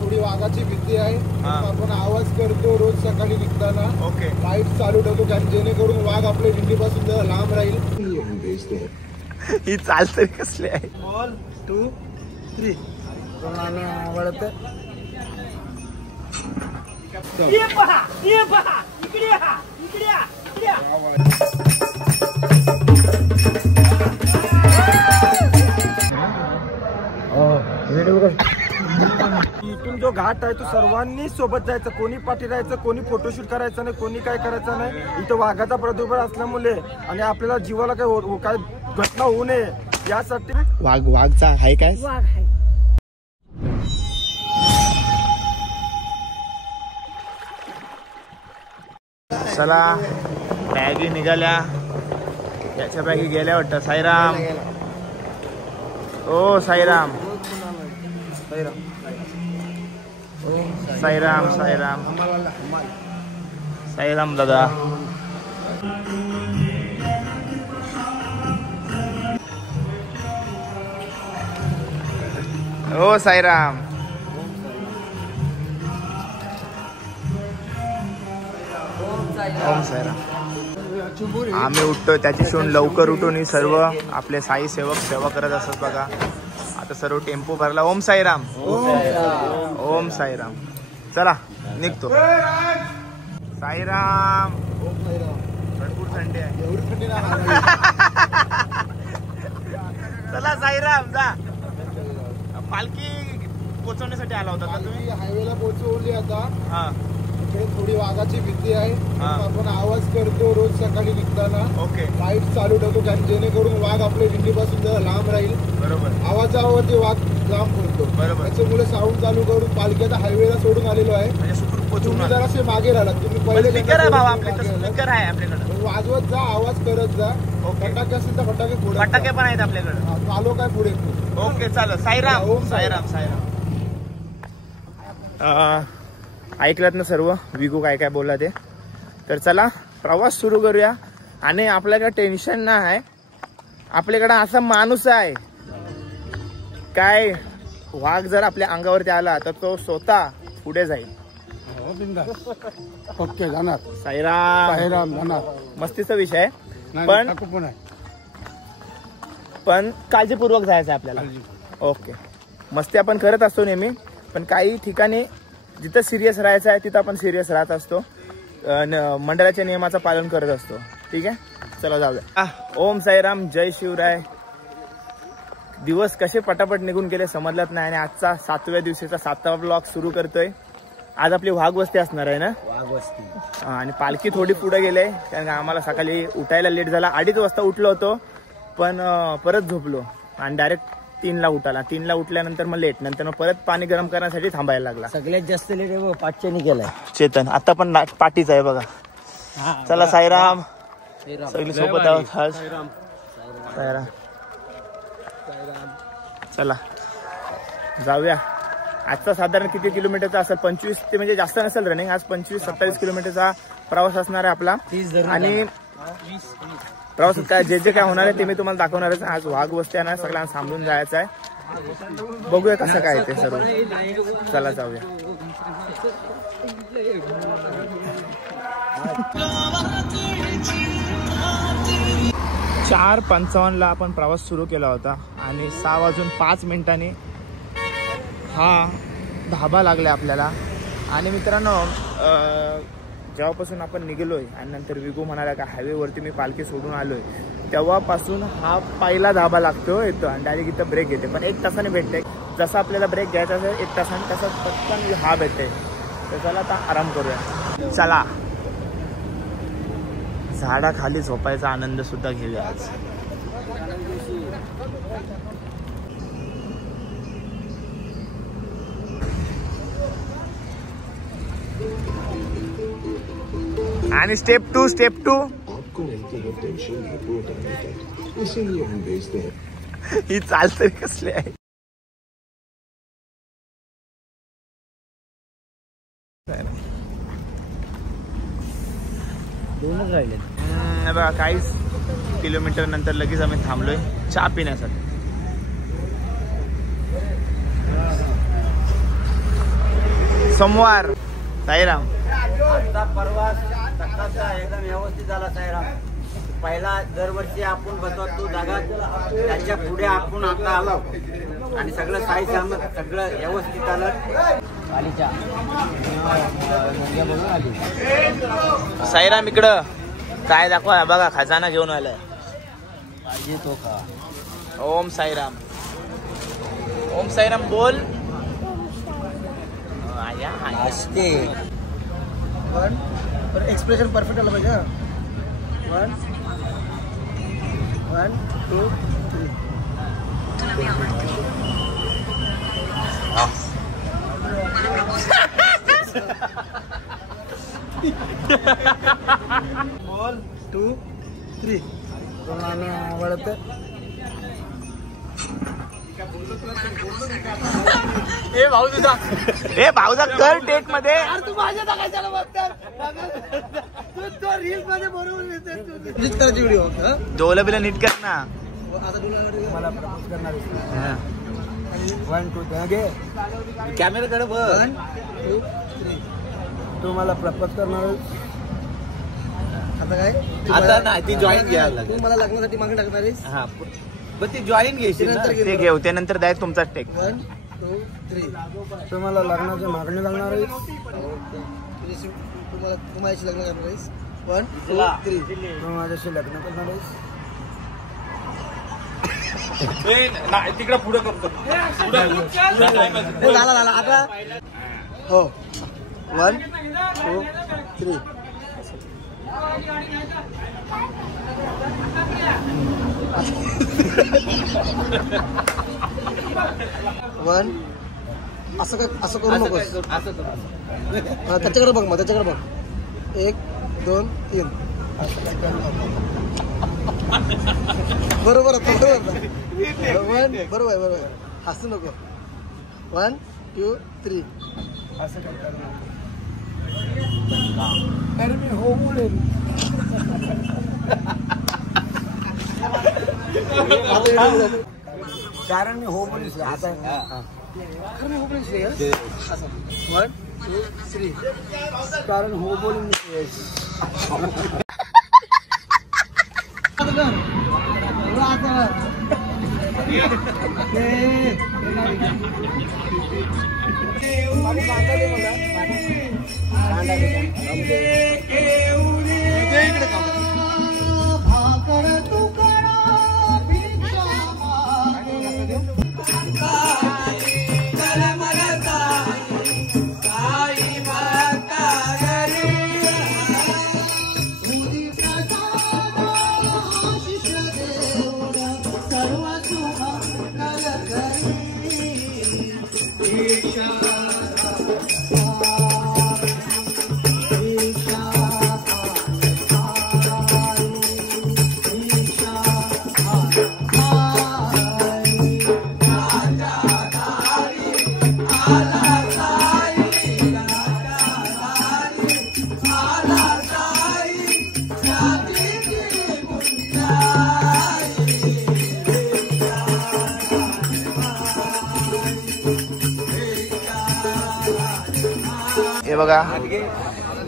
थोडी वाघाची भीती आहे. आपण आवाज करतो रोज सकाळी निघताना. ओके. लाईट चालू ठेवतो कारण जेणेकरून वाघ आपल्या विंडीपासून जरा लांब राहील. ही चाल तरी कसली आहे. 1 2 3 आवडत. ये पहा इकडे या. इथून जो घाट आहे तो सर्वांनी सोबत जायचं. कोणी पाठी राहायचं, कोणी फोटोशूट करायचं नाही, कोणी काय करायचं नाही. इथं वाघाचा प्रादुर्भाव असल्यामुळे आणि आपल्याला जीवाला काय घटना होऊ नये यासाठी वाघचा आहे काय. वाघ आहे. चला बॅगी निघाल्या. त्याच्या बॅगी गेल्या वाटतं. साईराम. ओ साईराम. साईराम साईराम दादा. ओ साईराम. ओम साईराम. आम्ही उठतो त्याची शिवून लवकर उठून सर्व आपले साई सेवक सेवा करत असतात बघा. आता सर्व टेम्पो भरला. ओम साईराम. ओम साईराम. चला निघतो. साईराम. भरपूर थंडी आहे. एवढी थंडी नाही. चला साईराम जा. पालखी पोहोचवण्यासाठी आला होता का तुम्ही. हायवेला पोहोचवली आता. हा. इकडे थोडी वाघाची भीती आहे. आपण आवाज करतो रोज सकाळी निघताना. ओके. लाईट चालू ठेवतो कारण जेणेकरून वाघ आपल्या विंडीपासून जरा लांब राहील. बरोबर. आवाजावरती वाघ लांब पडतो. बरोबर. त्याच्यामुळे साऊंड चालू करून पालखीचा हायवेला सोडून आलेलो आहे. म्हणजे सुखरूप पोहोचून. तुम्ही जरासे मागे राहिलात. तुम्ही पहिले स्पीकर आहे बाबा आपल्याकडे. स्पीकर आहे आपल्याकडे. वाजवत जा, आवाज करत जा. फटाके असेल तर फटाके पुढे. फटाके पण आहेत आपल्याकडे. आलो काय पुढे. ओके चालेल. साईराम. ओम साईराम. ऐकलात ना सर्व. विगू काय काय बोलला ते. तर चला प्रवास सुरू करूया. आणि आपल्याकडे टेन्शन नाही आहे. आपल्याकडे असा माणूस आहे काय वाघ जर आपल्या अंगावरती आला तर तो स्वतः पुढे जाईल. ओके जाणार. साईराम जाणार. मस्तीचा विषय पण काळजीपूर्वक जायचं आहे आपल्याला. ओके. मस्ती आपण करत असतो नेहमी. पण काही ठिकाणी जिथं सिरियस राहायचं आहे तिथं आपण सिरियस राहत असतो. मंडळाच्या नियमाचं पालन करत असतो. ठीक आहे. चला जाऊया. ओम साईराम. जय शिवराय. दिवस कसे पटापट निघून गेले समजलंच नाही. आणि आजचा 7व्या दिवशीचा 7वा ब्लॉग सुरू करतोय. आज आपली वाघवस्ती असणार आहे ना. वाघवस्ती. आणि पालखी थोडी पुढे गेले कारण आम्हाला सकाळी उठायला लेट झाला. 2:30 वाजता उठलो होतो पण परत झोपलो आणि डायरेक्ट 3ला उठाला. 3ला उठल्यानंतर मग लेट. नंतर मग परत पाणी गरम करण्यासाठी थांबायला लागला. सगळ्यात जास्त लेट 5च्यानी गेलाय चेतन. आता पण पाठीच आहे बघा. चला साईराम. सगळी सोबत आहोत. साईराम. चला जाऊया. आजचा साधारण किती किलोमीटरचा असेल. 25 ते म्हणजे जास्त नसेल रनिंग. आज 25-27 किलोमीटरचा प्रवास असणार आहे आपला. आणि प्रवासात काय जे जे काय होणार आहे ते मी तुम्हाला दाखवणारच. आज वाघ वस्ती आहे ना. सगळ्यांना सांभाळून जायचं आहे. बघूया कसं काय ते सर्व. चला जाऊया. 4:55ला आपण प्रवास सुरू केला होता आणि 6:05 हा धाबा लागला आपल्याला. आणि मित्रांनो जेव्हापासून आपण निघलोय आणि नंतर विगू म्हणाला का हायवेवरती मी पालखी सोडून आलोय तेव्हापासून हा पहिला धाबा लागतो येतो आणि डायरेक्ट इथं ब्रेक येते. पण 1 तासाने भेटते. जसा आपल्याला ब्रेक घ्यायचा असेल 1 तासाने तसा पटकन हा भेटते. तर चला आता आराम करूया. चला झाडाखाली झोपायचा आनंद सुद्धा घेऊया आज. आणि स्टेप टू ही चाल तरी कसली आहे. दोनच राहिले बघा. काहीच किलोमीटर नंतर लगेच आम्ही थांबलोय चहा पिण्यासाठी. सोमवार. साईराम. आजचा प्रवास सकाळचा एकदम व्यवस्थित झाला साईराम. पहिला दरवर्षी आपण बसवतो जागा, त्याच्या पुढे आपण आता आलो आणि सगळं साई सामान सगळं व्यवस्थित आलं. आलीच्या बघून आली. साईराम इकडं काय दाखवा बघा, खजाना घेऊन आलाय. पाहिजे तो का. ओम साईराम. ओम साईराम बोल. असते एक्सप्रेशन परफेक्ट आलं पाहिजे. 1 2 3. बोल 2 3. आवडत ए भाऊजा कर टेक मध्ये. तू माझ्या टाकायला बघतात तू रील मध्ये बरोबर नीट करायची व्हिडिओ. डोलं बिलं नीट कर ना. मला प्रपोज करणार 1 2 3. कॅमेराकडे बघ. 1 2 3. तू मला प्रपोज करणार. आता काय आता नाही, ती जॉईन घ्यायला तू मला लग्नासाठी मागे टाकणार आहेस. हा पण ती जॉईन घ्यायची ना. ते घेऊ ते नंतर द्याय तुमचा टेक. 1 2 3. तू मला लग्नाची मागणी लागणार आहे. तू माझ्याशी लग्न करणार आहेस. 1 2 3. तू माझ्याशी लग्न करणार आहेस. तिकडे पुढे करतो. झाला आता हो. 1 2 3. 1. असं करू नकोस. त्याच्याकडे बघ मग, त्याच्याकडे बघ. 1 2 3. बरोबर बरोबर हसू नको. 1 2 3. कारण मी हो बोलेन. कारण मी हो बोलीस आता. 1 2 3. कारण हो बोलून हे बघा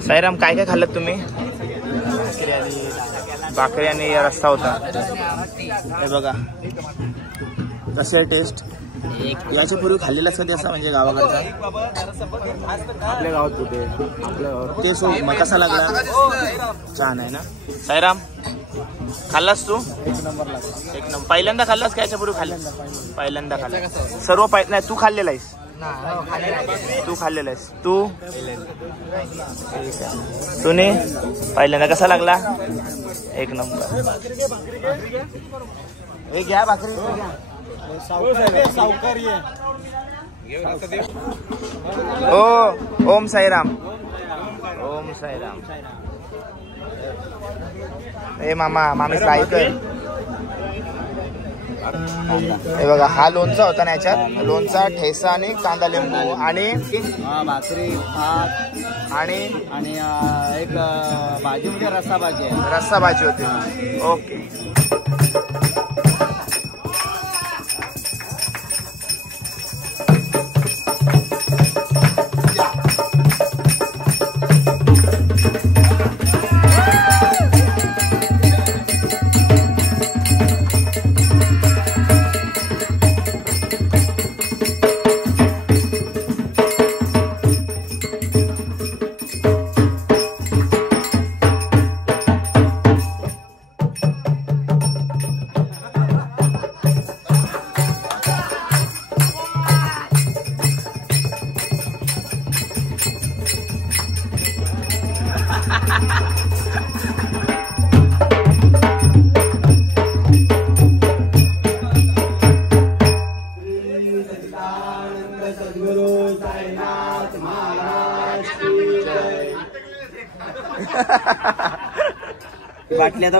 साईराम काय काय खाल्लं तुम्ही. भाकरी आणि रस्ता होता. हे बघा कसे टेस्ट. याच्या पूर्वी खाल्लेलाच कधी असा म्हणजे गावाकडचा. आपल्या गावात कुठे आपल्या गावात ते सो मग कसा लागला. छान आहे ना साईराम. खाल्लास तू. एक नंबर लागला. एक नंबर. पहिल्यांदा खाल्लास का याच्या पूर्वी खाल्ला. पहिल्यांदा खाल्ला. सर्व नाही तू खाल्लेला आहेस. तू खाल्लेला आहेस. तूने पहिल्यांदा कसा लागला. एक नंबर. हे घ्या भाकरी. ओ ओम साईराम. ओम साईराम. हे मामा मामी ऐकय. हे बघा हा लोणचा होता ना. याच्यात लोणचा ठेसा आणि कांदा लिंबू आणि भाकरी भात आणि एक भाजी म्हणजे रस्सा भाजी आहे. रस्सा भाजी होती. ओके. बाटल्या तर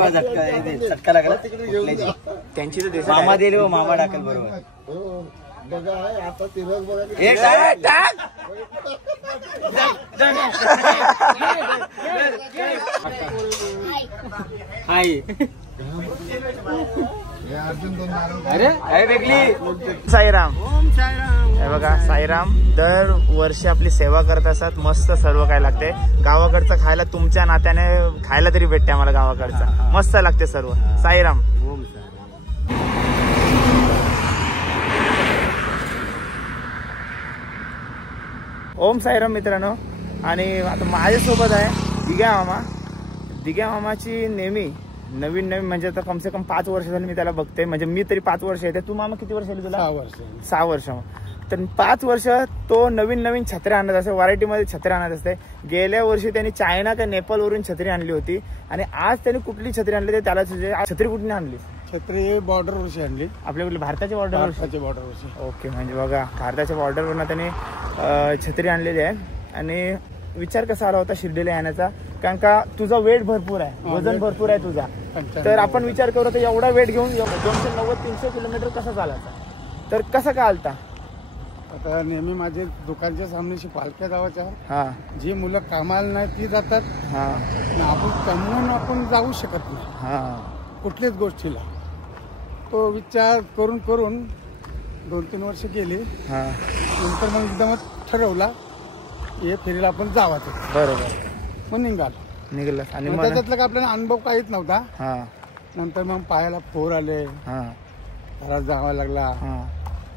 चटका लागला त्यांची तर देसाई मामा दिले हो, मामा टाकल बरोबर. आता तिरक बघा अरे अरे वेगळी. साईराम. हे बघा साईराम दर वर्षी आपली सेवा करत असतात. मस्त सर्व काय लागते गावाकडचं खायला, तुमच्या नात्याने खायला तरी भेटते आम्हाला गावाकडचं. मस्त लागते सर्व. साईराम. ओम साईराम मित्रांनो. आणि आता माझ्यासोबत आहे दिग्या मामा. दिग्या मामाची नेहमी नवीन म्हणजे आता कमसे कम 5 वर्ष झाली मी त्याला बघते. म्हणजे मी तरी 5 वर्ष येते. तू मामा किती वर्ष झाली तुला? 6 वर्ष. तर 5 वर्ष तो नवीन छत्र्या आणत असते, व्हरायटीमध्ये छत्र्या आणत असते. गेल्या वर्षी त्यांनी चायना का नेपाळवरून छत्री आणली होती. आणि आज त्यांनी कुठली छत्री आणली ते त्याला छत्री कुठली आणली? छत्री बॉर्डरवरची आणली. आपल्या भारताच्या बॉर्डरवरची. ओके. म्हणजे बघा भारताच्या बॉर्डरवरनं त्यांनी छत्री आणलेली आहे. आणि विचार कसा आला होता शिर्डीला येण्याचा? कारण का तुझा वेट भरपूर आहे, वजन भरपूर आहे तुझा. तर आपण विचार करू तर एवढा वेट घेऊन 290-300 किलोमीटर कसा चालायचा? तर कसं काय आलता? आता नेहमी माझे दुकानच्या सामनेशी पालख्या जावाच्या. हा. जी मुलं कामाला नाही ती जातात. हा. आपण कमवून आपण जाऊ शकत नाही. हा. कुठल्याच गोष्टीला. तो विचार करून 2-3 वर्ष गेली. हा. नंतर मग एकदमच ठरवला हे फेरीला आपण जावाचं. बरोबर. मग निघाला. आणि मग त्याच्यातला आपल्याला अनुभव काहीच नव्हता. हा. नंतर मग पायाला फोर आले. हा. घरात जावा लागला. हा.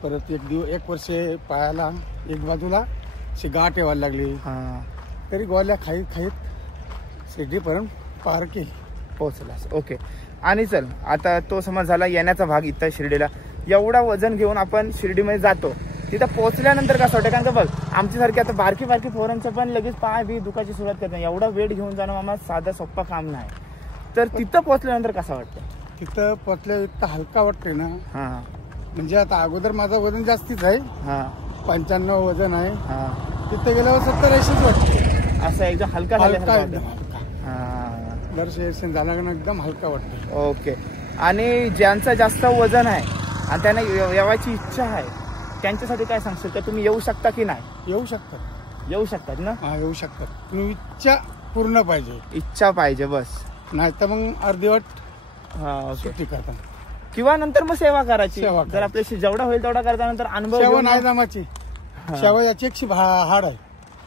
परत 1 वर्ष पायाला एक बाजूला गाठ यावायला लागली. हा. तरी गोळ्या खाईत शिर्डीपर्यंत पार केली. पोहोचलास. ओके. आणि चल आता तो समज झाला येण्याचा भाग इथं शिर्डीला. एवढा वजन घेऊन आपण शिर्डीमध्ये जातो. तिथं पोहोचल्यानंतर कसं वाटतं? कारण का बघ आमच्यासारखी आता बारकी पोरांच्या पण लगेच पाय बी दुखायची सुरुवात करतात. एवढा वेट घेऊन जाणं मामा साधा सोप्पा काम नाही. तर तिथं पोहोचल्यानंतर कसं वाटतं? तिथं पोहोचल्या इतकं हलका वाटते ना. हा. म्हणजे आता अगोदर माझं वजन जास्तीच आहे. हा. 95 वजन आहे. हा. तिथे गेल्यावर 70-80 वाटते. असं एकदम हलका दर्शन झाला एकदम हलका वाटतं. ओके. आणि ज्यांचं जास्त वजन आहे आणि त्यांना येवायची इच्छा आहे त्यांच्यासाठी काय सांगशील? तर तुम्ही येऊ शकता की नाही? येऊ शकतात. येऊ शकतात ना? हा येऊ शकतात. तुम्ही इच्छा पूर्ण पाहिजे. इच्छा पाहिजे बस. नाही तर मग अर्धीवाट सुट्टी करता किंवा नंतर मग सेवा करायची. सेवा जर आपल्याशी जेवढा होईल तेवढा करता. नंतर अनुभव सेवा नाही जमाची. सेवा याची एक हाड आहे.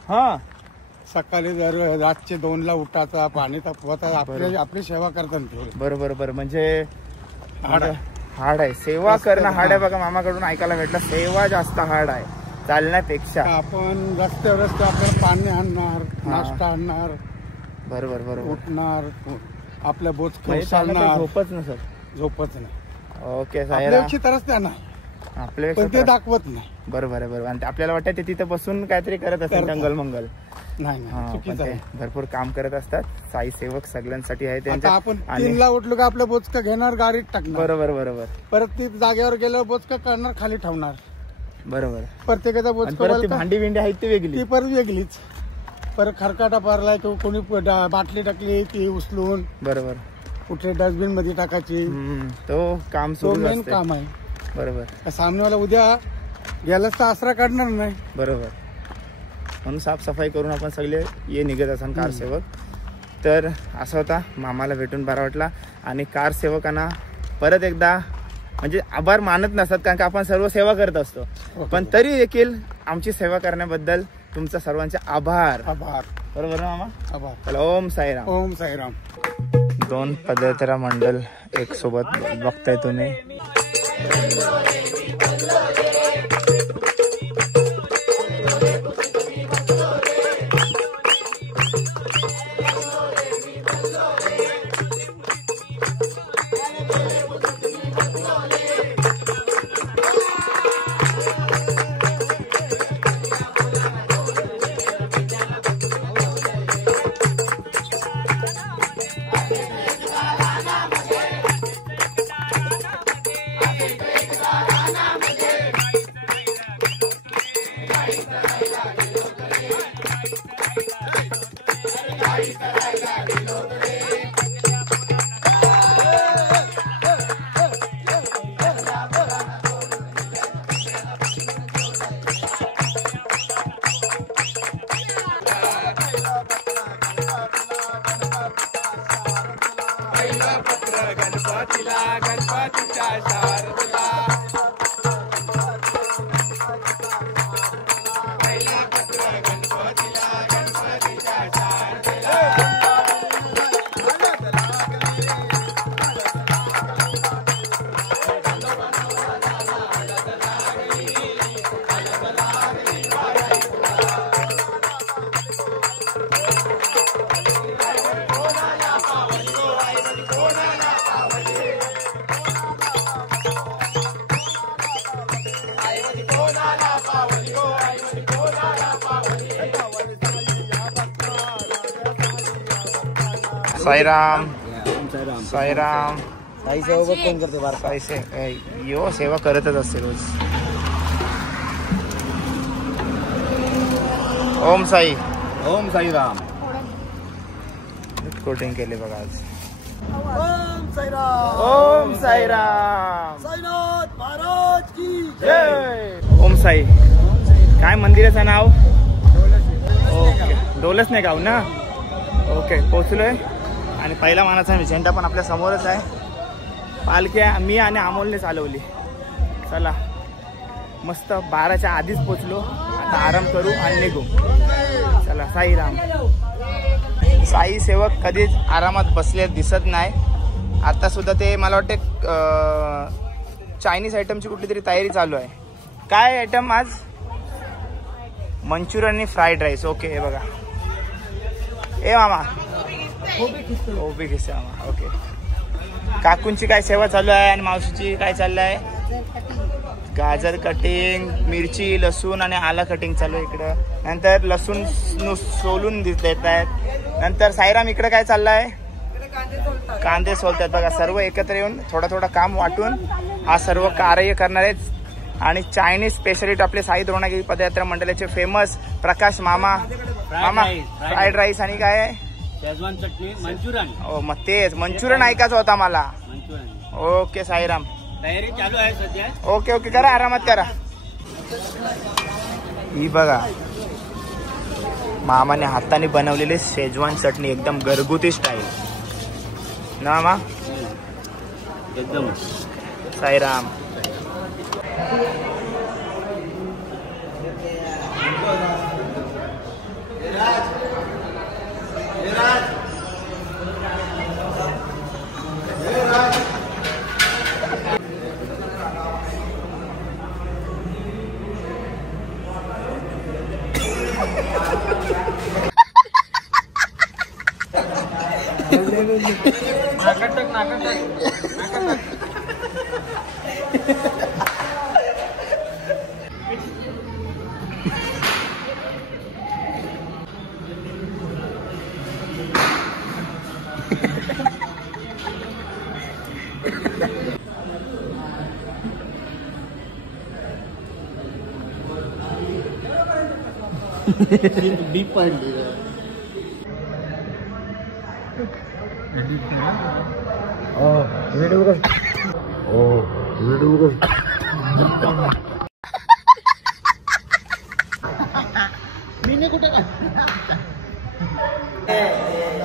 हा. सकाळी जर रातचे 2ला उठायचा, पाणी तापवायचा, आपली सेवा करतात. बरोबर. म्हणजे हार्ड आहे सेवा करणं. हार्ड आहे बघा. मामाकडून ऐकायला भेटलं सेवा जास्त हार्ड आहे चालण्यापेक्षा. आपण रस्त्यावर आपल्याला पाणी आणणार, नाश्ता आणणार. बरोबर. उठणार, आपल्या बोच झोपच नसत. झोपच नाही. ओके. तरच त्यांना आपल्या ते दाखवत नाही. बरोबर. आणि आपल्याला वाटतं ते तिथे बसून काहीतरी करत असतात जंगल मंगल. नाही. भरपूर काम करत असतात. साई सेवक सगळ्यांसाठी आहे त्यांच्या. आपण 3ला उठलो का आपलं बोचका घेणार, गाडीत टाकणार. बरोबर. परत ती जागेवर गेल्यावर बोचका करणार, खाली ठेवणार. बरोबर. प्रत्येकाचा बोचका भांडी बिंडी आहेत ती वेगळी. ती परत वेगळीच. परत खरकाटा पारलाय किंवा कोणी बाटली टाकली ती उचलून बरोबर कुठे डस्टबिन मध्ये टाकायची. तो काम मेन काम आहे. बरोबर. सामनेवाला उद्या गेलाच तर आसरा काढणार नाही. बरोबर. म्हणून साफसफाई करून आपण सगळे निघत असाल कार सेवक. तर असं होता मामाला भेटून बरा वाटला. आणि कार सेवकांना परत एकदा म्हणजे आभार मानत नसतात कारण का आपण सर्व सेवा करत असतो. पण तरी देखील आमची सेवा करण्याबद्दल तुमचा सर्वांचे आभार. बरोबर ना मामा? आभार. चला. ओम साईराम. ओम साईराम. 2 पदयात्रा मंडळ एक सोबत बघताय तुम्ही. साईराम साईराम. साई सेवा बघ कोण करतो बार साई यो सेवा करतच असते रोज. ओम साई. ओम साईराम. कोटिंग केले बघा आज. ओम साईराम. ओम साईराम. साईनाथ महाराज की जय. ओम साई. काय मंदिराचं नाव? ओके, डोलस नाही गाव ना. ओके, पोचलोय. आणि पहिला मानाचा झेंडा पण आपल्या समोरच आहे. पालख्या मी आणि अमोलने चालवली. चला मस्त 12च्या आधीच पोचलो. आता आराम करू आणि निघू. चला साईराम. साई सेवक कधीच आरामात बसले दिसत नाही. आता सुद्धा ते मला वाटते चायनीज आयटमची कुठली तरी तयारी चालू आहे. काय आयटम आज? मंचुरियन आणि फ्राईड राईस. ओके, हे बघा. ए मामा ओबी खिस्सा मामा. ओके, काकूंची काय सेवा चालू आहे आणि मावशीची काय चाललं आहे? गाजर कटिंग, मिरची, लसूण आणि आला कटिंग चालू आहे इकडं. नंतर लसूण सोलून देत आहेत. नंतर साईराम इकडे काय चाललं आहे? कांदे सोलतात बघा. सर्व एकत्र येऊन थोडं थोडं काम वाटून हा सर्व कार्य करणार आहेत. आणि चायनीज स्पेशलिस्ट आपले साई द्रोणागिरी पदयात्रा मंडळाचे फेमस प्रकाश मामा. मामा फ्राईड राईस आणि काय आहे? शेजवान चटणी, मंचुरियन. हो मग तेच मंचुरियन ऐकायचं होता मला. Manchurian okay Sairam. तयारी चालू आहे सध्या. ओके ओके, करा आरामात करा. ही बघा मामाने हाताने बनवलेली शेजवान चटणी, एकदम घरगुती स्टाईल ना मा. एकदम साईराम. बी पडली.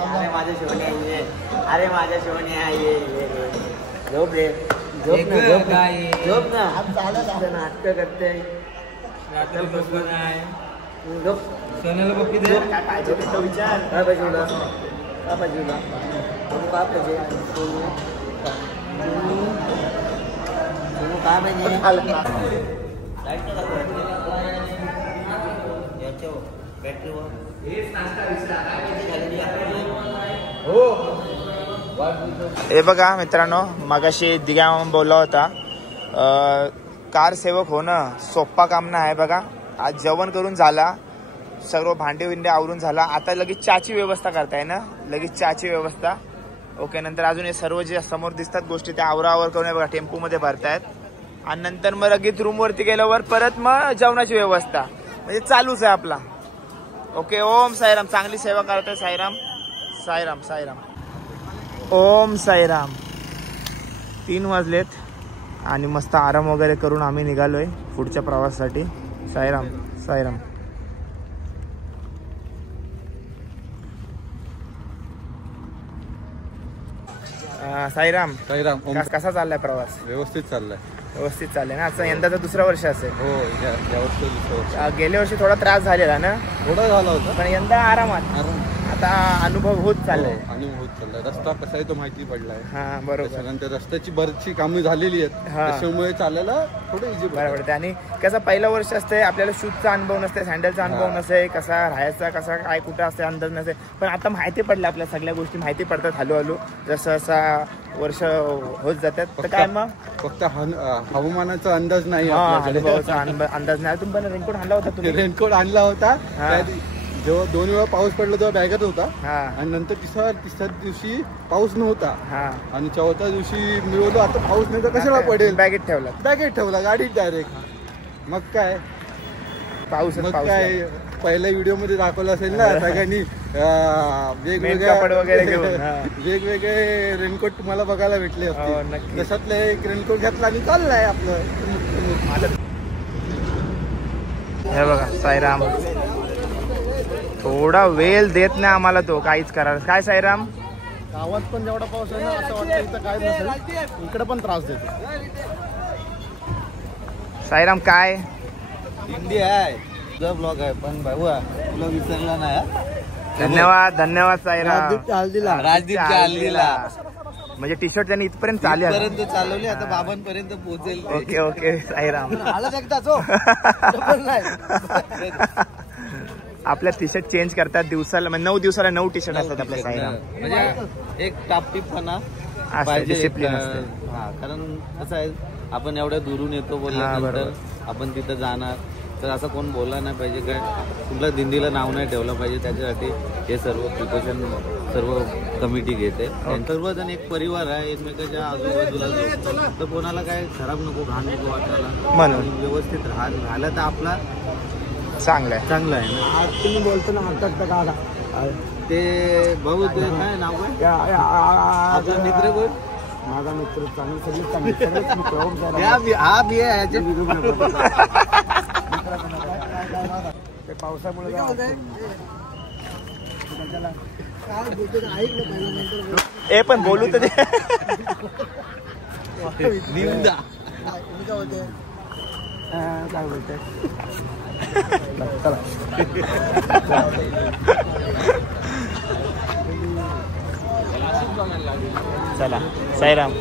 अरे माझ्या शिवणी आहे. अरे माझ्या शिवणी आहे. झोप रे. झोप ना, झोप ना, झोप ना. नाटक करते. झोप. सोन्याला बघ दे. काय पाहिजे तो विचार. काय पाहिजे तुला? काय पाहिजे तुला? काय पाहिजे? काय पाहिजे? हे बघा मित्रांनो, मगाशी दिघा बोलला होता कार सेवक होणं सोप्पा काम नाही आहे. बघा आज जेवण करून झाला, सर्व भांडे विंडे आवरून झाला. आता लगेच चहाची व्यवस्था करताय ना, लगेच चहाची व्यवस्था. ओके, नंतर अजून हे सर्व जे समोर दिसतात गोष्टी त्या आवरावर करून बघा टेम्पोमध्ये भरतायत. आणि नंतर मग लगेच रूमवरती गेल्यावर परत मग जेवणाची व्यवस्था, म्हणजे चालूच आहे आपला. ओके, ओम साईराम. चांगली सेवा करतोय साईराम. साईराम साईराम. ओम साईराम. 3 वाजलेत आणि मस्त आराम वगैरे करून आम्ही निघालोय पुढच्या प्रवासासाठी. साईराम साईराम. साईराम. साईराम. कसा चाललाय प्रवास? व्यवस्थित चाललाय. व्यवस्थित चाललंय ना. आता यंदाचं 2रं वर्ष असेल. हो, या वर्षी गेल्या वर्षी थोडा त्रास झालेला ना, थोडा झाला होता, पण यंदा आरामात. आता अनुभव होत चाललाय. अनुभव होत चाललाय. रस्ता कसा आहे तो माहिती पडलाय. हा बरोबर. त्याच्यानंतर रस्त्याची बरीचशी कामे झालेली आहेत, त्याच्यामुळे चालायला थोडं इझी बरोबर. आणि कसं पहिलं वर्ष असते, आपल्याला शूजचा अनुभव नसते, सँडलचा अनुभव नसते, कसा राहायचा, कसा काय कुठं असते अंदाज नसते. पण आता माहिती पडलं, आपल्या सगळ्या गोष्टी माहिती पडतात हळूहळू जसं जसं वर्ष होत जातात. तर काय मग फक्त हवामानाचा अंदाज नाही, अनुभवाचा अंदाज नाही. तुम्ही पण रेनकोट आणला होता? तुम्ही रेनकोट आणला होता. जेव्हा 2 वेळा पाऊस पडला तेव्हा बॅगेत होता हा आणि नंतर तिसऱ्या दिवशी पाऊस नव्हता हा आणि 4थ्या दिवशी मी बोललो आता पाऊस नाही तर कशाला पडेल, बॅगेत ठेवला बॅगेत ठेवला गाडीत डायरेक्ट. मग काय पाऊस मग काय पहिल्या व्हिडिओ मध्ये दाखवलं असेल ना सगळ्यांनी कापड वगैरे घेऊन, हा. वेगवेगळे रेनकोट तुम्हाला बघायला भेटले हो, असतील. नक्की. तशातलं एक रेनकोट घेतला आणि चाललाय आपलं. हे बघा साईराम थोडा वेळ देत नाही आम्हाला तो काहीच करायला. काय साईराम गावात पण जेवढा पाऊस आहे ना असं वाटतं इथं काय नसेल, इकडे पण त्रास देतो. साईराम काय इंडिया आहे तुझा ब्लॉग आहे पण भाऊ तुला विसरला नाही. धन्यवाद धन्यवाद साईराम. राजदीपच्या हल्दीला म्हणजे टी शर्ट त्यांनी इथपर्यंत चालले पर्यंत चालवली आता बाबांपर्यंत पोहोचेल. Okay okay Sairam. आला एकदाच हो आपल्या टी शर्ट चेंज करतात दिवसाला, म्हणजे 9 दिवसाला 9 टी शर्ट असतात आपल्या साईराम. म्हणजे एक टापटीपणा असते डिसिप्लिन असते. हा कारण कसं आहे आपण एवढ्या दुरून येतो बोलल्यानंतर आपण तिथं जाणार तर असं कोण बोलला नाही पाहिजे, काय कुठल्या दिंडीला नाव नाही ठेवलं पाहिजे. त्याच्यासाठी हे सर्व प्रिकॉशन सर्व कमिटी घेते. सर्वजण एक परिवार आहे, एकमेकाच्या आजूबाजूला तर कोणाला काय खराब नको घाण नको वाटायला म्हणून व्यवस्थित राहिलं तर आपला चांगलं आहे. चांगलं आहे ना. तुम्ही बोलतो ना हटक ते भाऊ ते काय नाव आहे आपला मित्र कोण? माझा मित्र चांगली सगळी हा बी आहे ते पावसामुळे ए पण बोलू तर दे. निवडा काय बोलते चला साईराम.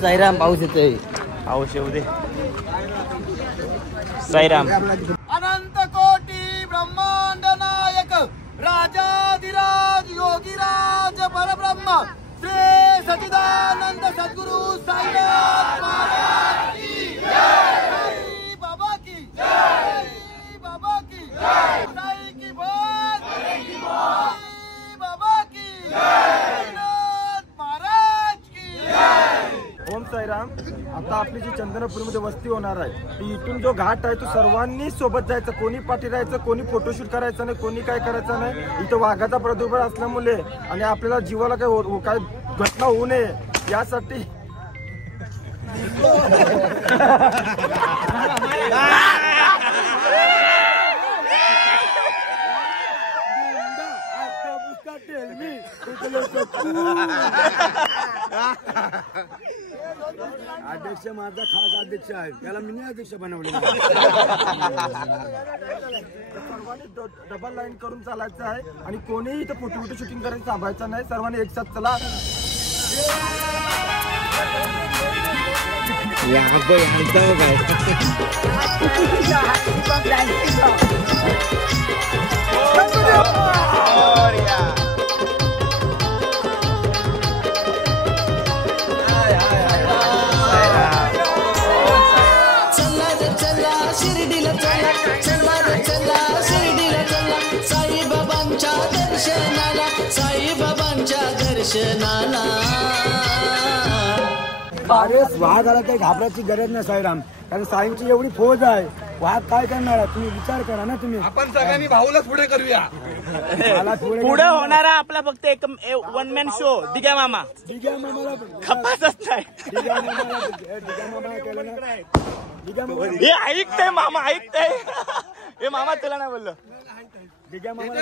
साईराम पाऊस येतोय. पाऊस येऊ दे. साईराम. अनंत कोटी ब्रह्मांड नायक राजाधिराज योगीराज परब्रह्म श्री सच्चिदानंद सद्गुरु साईनाथ महाराज की जय. साई बाबा की जय. साई बाबा की जय. साई की बात साई बाबा की जय. महाराज की जय. ओम साईराम. आता आपली जी चंदनपुरीमध्ये वस्ती होणार आहे ती इथून जो घाट आहे तो सर्वांनी सोबत जायचं, कोणी पाठी राहायचं, कोणी फोटोशूट करायचं नाही, कोणी काय करायचं नाही. इथं वाघाचा प्रादुर्भाव असल्यामुळे आणि आपल्याला जीवाला काय घटना होऊ नये यासाठी अध्यक्ष माझा खास अध्यक्ष आहे, त्याला मिनी अध्यक्ष बनवले. सर्वांनी डबल लाईन करून चालायचं आहे आणि कोणीही इथं फोटो शूटिंग करायचं थांबायचं नाही. सर्वांनी एक साथ चला. शिर्डीला साईबाबांच्या दर्शनाला, साईबाबांच्या दर्शनाला. अरे वाघ आला काही घाबरायची गरज नाही साईराम, कारण साईंची एवढी फौज आहे. वाघ काय करणार आहे तुम्ही विचार करा ना. तुम्ही आपण सगळ्यांनी भाऊलाच पुढे करूया. पुढे होणारा आपला फक्त एक 1 मॅन शो दिग्या मामा. दिग्या मामाला खपासच नाही. दिग्या मामा केलं ना. दिग्या मामा हे ऐकतंय मामा, ऐकतंय. हे मामा तुला नाही बोललो. दिग्या मामाला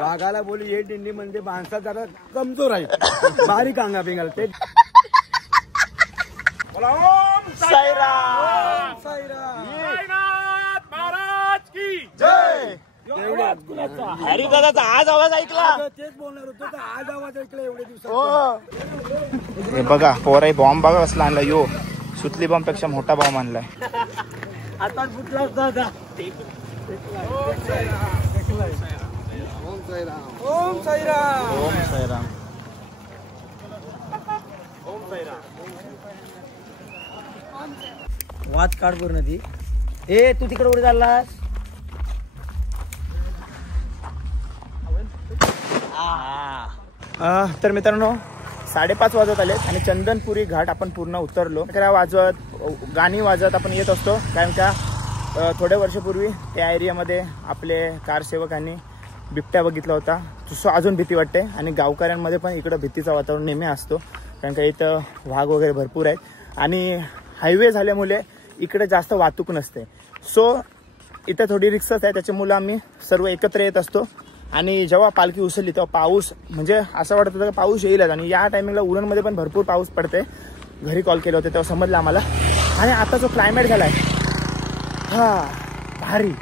वाघाला बोली हे दिंडी म्हणजे माणसा जरा कमजोर आहे, बारीक अंगा पिंगाला ते. साईराम. महाराज की जय. हरी दादाचा आज आवाज ऐकला. तेच बोलणार होतो तर आज आवाज ऐकला एवढे दिवसात. हे बघा पोराई बॉम्ब बघा कसला आणला. यो सुतली बॉम्ब पेक्षा मोठा बॉम्ब आणलाय. आता कुठला दादा. ओम साईराम. ओम साईराम. वाच काढ पूर्ण ती. ए तू तिकडे उडी चाललास. तर मित्रांनो 5:30 वाजत आले आणि चंदनपुरी घाट आपण पूर्ण उतरलो. गाणी वाजवत आपण येत असतो, कारण का थोड्या वर्षापूर्वी त्या एरियामध्ये आपले कारसेवकांनी बिबट्या बघितला होता. तसं अजून भीती वाटते आणि गावकऱ्यांमध्ये पण इकडं भीतीचं वातावरण नेहमी असतो, कारण का इथं वाघ वगैरे भरपूर आहेत आणि हायवे झाल्यामुळे इकडे जास्त वाहतूक नसते. सो इथं थोडी रिक्सच आहे, त्याच्यामुळे आम्ही सर्व एकत्र येत असतो. आणि जेव्हा पालखी उसळली तेव्हा पाऊस म्हणजे असं वाटत होतं की पाऊस येईलच, आणि या टायमिंगला उरणमध्ये पण भरपूर पाऊस पडते. घरी कॉल केले होते तेव्हा समजलं आम्हाला. आणि आता जो क्लायमेट झाला आहे भारी,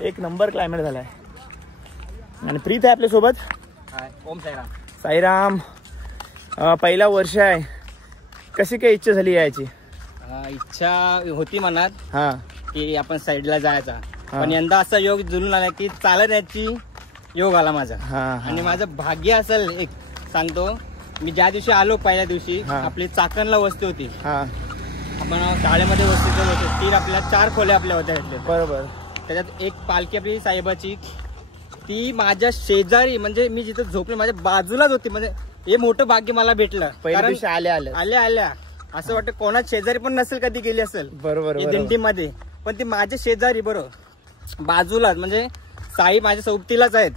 एक नंबर क्लायमेट झाला आहे. आणि प्रीत आहे आपल्यासोबत. ओम साईराम. साईराम, पहिला वर्ष आहे, कशी काय इच्छा झाली यायची? इच्छा होती मनात हा की आपण साईडला जायचा, पण यंदा असा योग जुळून आला की चालत यायची योग आला माझा. आणि माझं भाग्य असेल एक सांगतो, मी ज्या दिवशी आलो पहिल्या दिवशी आपली चाकणला वस्ती होती, आपण शाळेमध्ये वस्ती होतो, ती आपल्या 4 खोल्या आपल्या होत्या भेटले. बरोबर. त्याच्यात एक पालखी आपली साहेबाची, ती माझ्या शेजारी म्हणजे मी जिथे झोपले माझ्या बाजूलाच होती. म्हणजे हे मोठं भाग्य मला भेटलं. पहिल्या आल्या असं वाटतं कोणाच शेजारी पण नसेल, कधी गेली असेल बरोबर दिंडीमध्ये, पण ती माझ्या शेजारी बरोबर बाजूलाच, म्हणजे साई माझ्या सोबतीलाच आहेत.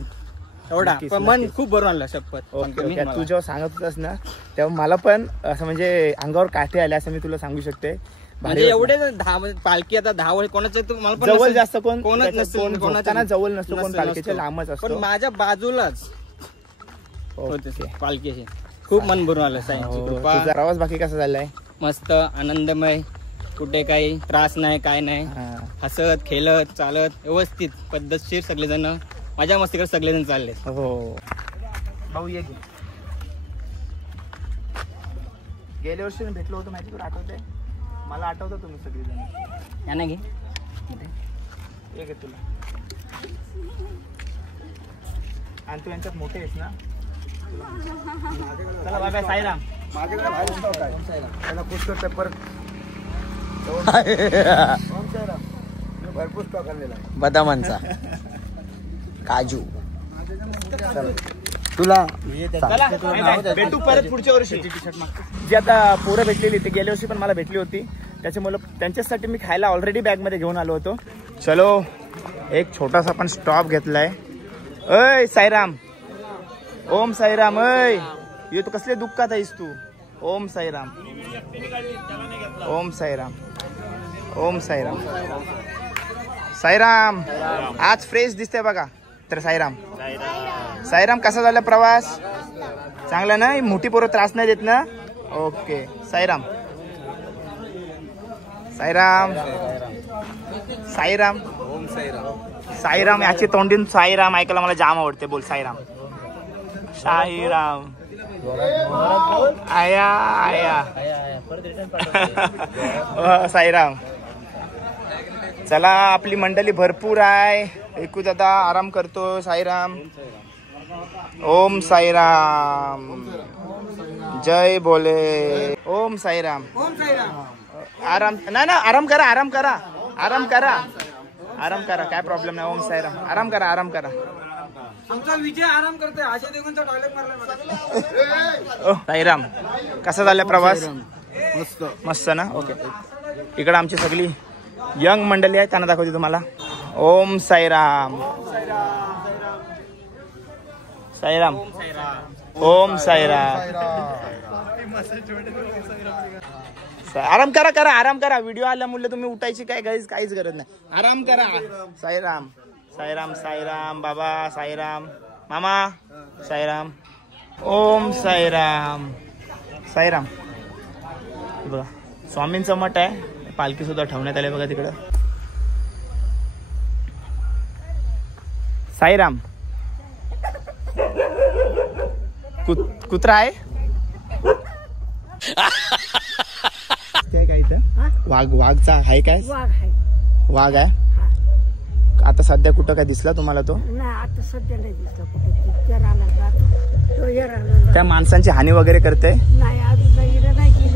एवढा पण मन खूप भरून आलं शपथ. तू जेव्हा सांगत होतास ना तेव्हा मला पण असं म्हणजे अंगावर काठे आले असं मी तुला सांगू शकते. म्हणजे एवढे 10 पालखी आता 10 वेळ कोणाचं जवळ जास्त कोणच नसतं, कोणाच्या जवळ नसतो, कोण पालखीच्या लांबच असतो, पण माझ्या बाजूलाच होते पालखीची. खूप मन भरून आलं साईंची कृपा. तुझा प्रवास बाकी कसा झालाय? मस्त आनंदमय, कुठे काही त्रास नाही, काय नाही, हसत खेळत चालत व्यवस्थित पद्धतशीर सगळेजण माझ्या मस्तीकडे सगळेजण चालले. हो भाऊ ये. गेल्या वर्षी मी भेटलो होतो माहिती, तुला आठवतंय? मला आठवतं तुम्ही सगळेजण. या ना घे एक तुला, आणि तू यांच्यात मोठे आहेस ना. चला बाय बाय साईराम. माझ्याकडे बाहेर स्टॉक आहे, त्याला पुष्कळ पेपर भरपूर स्टॉक आणलेला आहे बदामांचा, काजू. तुला भेटू परत पुढच्या वर्षी. जी आता पोरं भेटलेली ती गेल्या वर्षी पण मला भेटली होती, त्याच्यामुळे त्यांच्यासाठी मी खायला ऑलरेडी बॅग मध्ये घेऊन आलो होतो. चलो एक छोटासा पण स्टॉप घेतलाय. अय साईराम, ओम साईराम. अय ये तू कसले दुःखात आहेस तू? ओम साईराम, ओम साईराम, ओम साईराम. साईराम आज फ्रेश दिसते बघा. तर साईराम, साईराम कसा झाला प्रवास? चांगला ना? मोठी पोरं त्रास नाही देत ना? ओके साईराम. साईराम, साईराम, साईराम. याची तोंडीन साईराम ऐकायला मला जाम आवडते. बोल साईराम, साईराम. आया आया साईराम. चला आपली मंडळी भरपूर आहे. ऐकू दादा आराम करतो. साईराम, ओम साईराम, जय बोले. ओम साईराम. आराम ना ना, आराम करा, आराम करा, आराम करा, आराम करा, काय प्रॉब्लेम नाही. ओम साईराम. आराम करा, आराम करा. आमचा विजय आराम करतोय. अशा देगूनचा डायलॉग मारलाय. साईराम कसा झाला प्रवास? मस्त मस्त ना. ओके इकडे आमची सगळी यंग मंडळी आहे, त्यांना दाखवते तुम्हाला. ओम साईराम, साईराम, ओम साईराम. आराम करा, करा आराम करा. व्हिडिओ आल्यामुळे तुम्ही उठायची काय काहीच गरज नाही. आराम करा. साईराम, साईराम, साईराम बाबा, साईराम मामा, साईराम. ओम साईराम, साईराम. बघा स्वामींचं मठ आहे, पालखी सुद्धा ठेवण्यात आले बघा तिकडं. साईराम. कुत्रा आहे काय इथं? वाघचा आहे काय? वाघ आहे. आता सध्या कुठं काय दिसला तुम्हाला तो? नाही आता सध्या नाही दिसला कुठे. त्या माणसांची हानी वगैरे करते? नाही अजून नाही केली.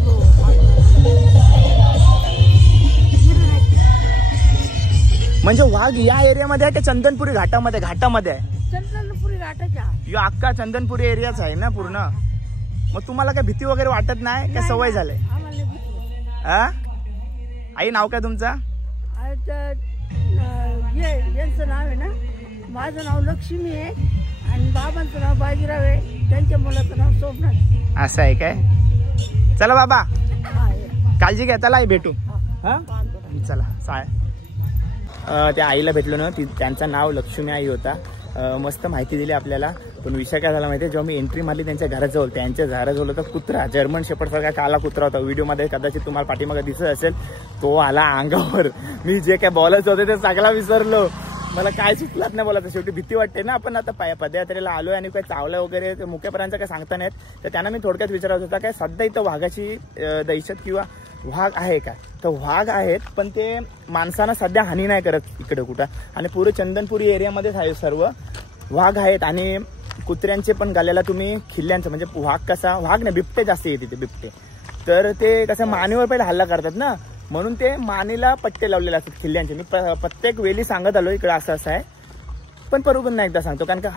म्हणजे वाघ या एरियामध्ये आहे का चंदनपुरी घाटामध्ये आहे? चंदनपुरी घाटाच्या यो अख्खा चंदनपुरी एरियाच आहे ना पूर्ण. मग तुम्हाला काय भीती वगैरे वाटत नाही का? सवय झाले? आई नाव काय तुमचं? यांचं नाव आहे ना, माझं नाव लक्ष्मी आहे आणि बाबांचं नाव बाजीराव आहे, त्यांच्या मुलाचं नाव सोमनाथ. असं आहे काय? चला बाबा काळजी घ्या, चला आई भेटू. हा चला. त्या आईला भेटलो ना, त्यांचं नाव लक्ष्मी आई होता. मस्त माहिती दिली आपल्याला. पण विषय काय झाला माहिती आहे, जेव्हा मी एंट्री मारली त्यांच्या घराजवळ होता कुत्रा, जर्मन शेपर्ड सारखा काला कुत्रा होता. व्हिडिओमध्ये कदाचित तुम्हाला पाठीमागे दिसत असेल. तो आला अंगावर. मी जे काय बोलायचं होते ते सगळा विसरलो. मला काय सुचलाच नाही बोलायचं. शेवटी भीती वाटते ना. आपण आता पदयात्रेला आलोय आणि काही चावलं वगैरे मुख्य प्राण्यांचं काय सांगता नाहीत. तर त्यांना मी थोडक्यात विचारत होता काय सध्या इथं वाघाची दहशत किंवा वाघ आहे का? तर वाघ आहेत, पण ते माणसांना सध्या हानी नाही करत इकडे कुठं. आणि पुरे चंदनपुरी एरियामध्येच आहे सर्व वाघ आहेत. आणि कुत्र्यांचे पण गाल्याला तुम्ही खिल्ल्यांचं म्हणजे वाघ कसा, वाघ नाही बिबटे जास्त येते ते बिबटे. तर ते कसं मानेवर पहिले हल्ला करतात ना, म्हणून ते मानेला पट्टे लावलेले असतात खिल्ल्यांचे. मी प्रत्येक वेळी सांगत आलो इकडे असं आहे. पण परत नाही एकदा सांगतो, कारण का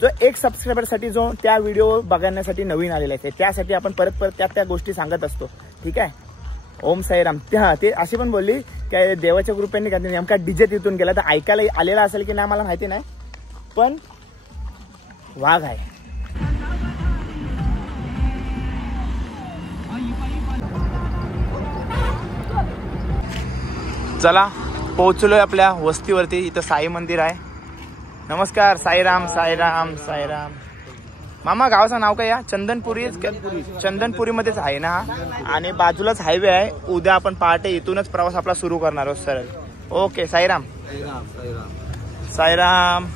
जो एक सबस्क्रायबरसाठी जो त्या व्हिडिओ बघण्यासाठी नवीन आलेला आहे त्यासाठी आपण परत त्या गोष्टी सांगत असतो. ठीक आहे. ओम साईराम. ते अशी पण बोलली काय देवाच्या कृपेने का नेमका डीजे तिथून गेला, तर ऐकायला आलेला असेल की नाही मला माहिती नाही, पण वाघ आहे. चला पोहोचलोय आपल्या वस्तीवरती. इथं साई मंदिर आहे. नमस्कार. साईराम साईराम साईराम. मामा गावाचं नाव काय? या चंदनपुरी मध्येच आहे ना. आणि बाजूलाच हायवे आहे. उद्या आपण पहाटे इथूनच प्रवास आपला सुरू करणार आहोत सरळ. ओके. साईराम साईराम.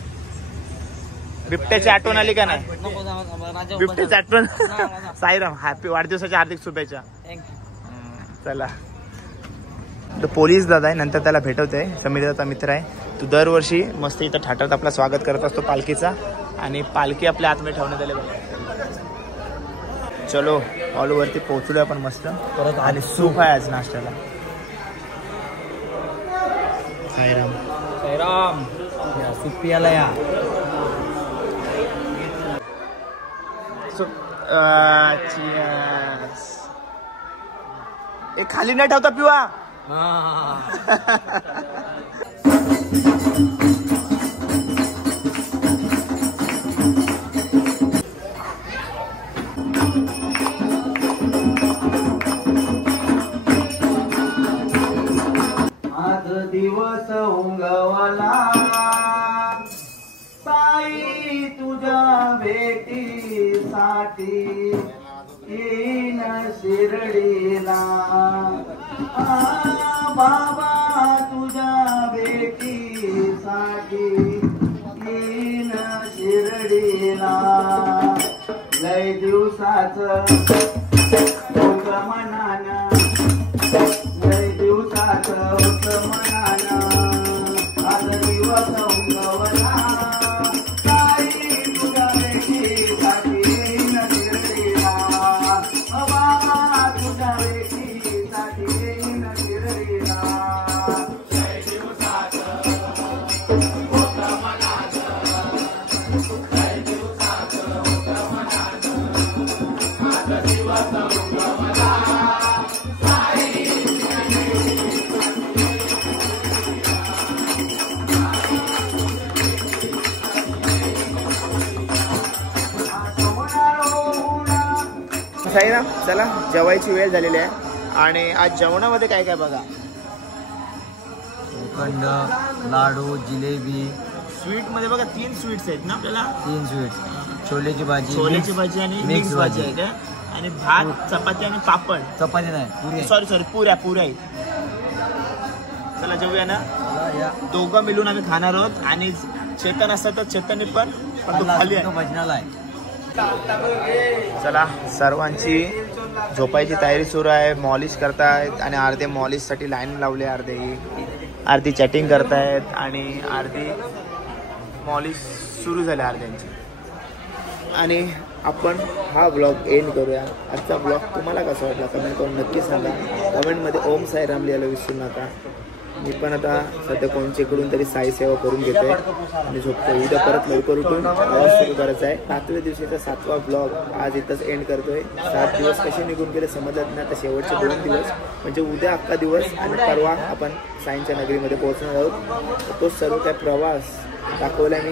बिबट्याची आठवण आली का नाही? बिबट्याची आठवण. साईराम. हॅपी वाढदिवसाच्या हार्दिक शुभेच्छा. चला. तो पोलीस दादा आहे, नंतर त्याला भेटवतोय. समीर दादा मित्र आहे. तू दरवर्षी मस्त इथं ठाठात आपला स्वागत करत असतो पालखीचा. आणि पालखी आपल्या आतमध्ये ठेवण्यात आले बघा. चलो हॉलवरती पोहोचलोय आपण मस्त. परत आणि सूप आहे आज नाश्त्याला. साईराम साईराम. सूप पियाला या. एक खाली न ठेवता पिवा. आज दिवस उंगवला साई तुझ्या भेटीसाठी येईन शिर्डीला. बाबा तुझ्या भेटीसाठी येईन शिर्डीला. लय दिवसाचं होत मनानं, लय दिवसाचं होत मनानं. आज दिवस उंगवला साई तुझ्या भेटीसाठी येईन शिर्डीला. बाबा तुझ्या भेटीसाठी येईन शिर्डीला. लय दिवसाचं होत मनाचं, लय दिवसाचं होत मनाचं. आज दिवस उंगवला साईराम. चला जेवायची वेळ झालेली आहे. आणि आज जेवणामध्ये काय काय बघा. श्रीखंड, लाडू, जिलेबी. स्वीट मध्ये बघा 3 स्वीट्स आहेत ना आपल्याला. 3 स्वीट्स. छोलेची भाजी, छोलेची भाजी आणि मिक्स भाजी आहे काय. आणि भात, चपाती आणि पापड. चपाती नाही, पुरी. सॉरी पुऱ्या आहेत. चला जेवूया ना. दोघं मिळून आम्ही खाणार आहोत. आणि चेतन असतं तर चेतनने पण तो खाली आहे. भजनाला आहे. चला सर्वांची झोपायची तयारी सुरू आहे. मॉलिश करतायत आणि अर्धे मॉलिशसाठी लाईन लावले, अर्धी चॅटिंग करतायत आणि अर्धी मॉलिश सुरू झाले अर्ध्यांची. आणि आपण हा ब्लॉग एंड करूया. आजचा ब्लॉग तुम्हाला कसा वाटला कमेंट करून नक्की सांगा. कमेंटमध्ये ओम साईराम लिहायला विसरू नका. मी पण आता सध्या कोणच्याकडून तरी साई सेवा करून घेतोय आणि झोपतोय. उद्या परत लवकर उठून प्रवास सुरू करायचा आहे. 7व्या दिवशीचा 7वा ब्लॉग आज इथंच एंड करतोय. 7 दिवस कसे निघून गेले समजत नाही. आता शेवटचे 2 दिवस म्हणजे उद्या अख्खा दिवस आणि परवा आपण साईंच्या नगरीमध्ये पोहोचणार आहोत. तो सर्व काय प्रवास दाखवला मी.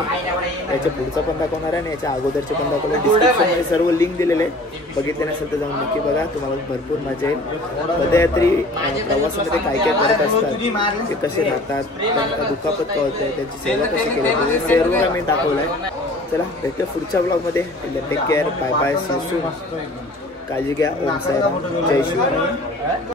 याच्या पुढचा पण दाखवणार आहे आणि याच्या अगोदरचे पण दाखवले. डिस्क्रिप्शनमध्ये सर्व लिंक दिलेले आहे. बघितले नसेल तर जाऊन नक्की बघा. तुम्हाला भरपूर मजा येईल. पदयात्री प्रवासामध्ये काय काय करत असतात, ते कसे राहतात, त्यांना दुखापत का होते, त्यांची सेवा कशी केली जाते, सर्व मी दाखवलं आहे. चला भेटूया पुढच्या ब्लॉगमध्ये. Take care. Bye bye. See you soon. काळजी घ्या. ओम साईराम. जय शिवराय.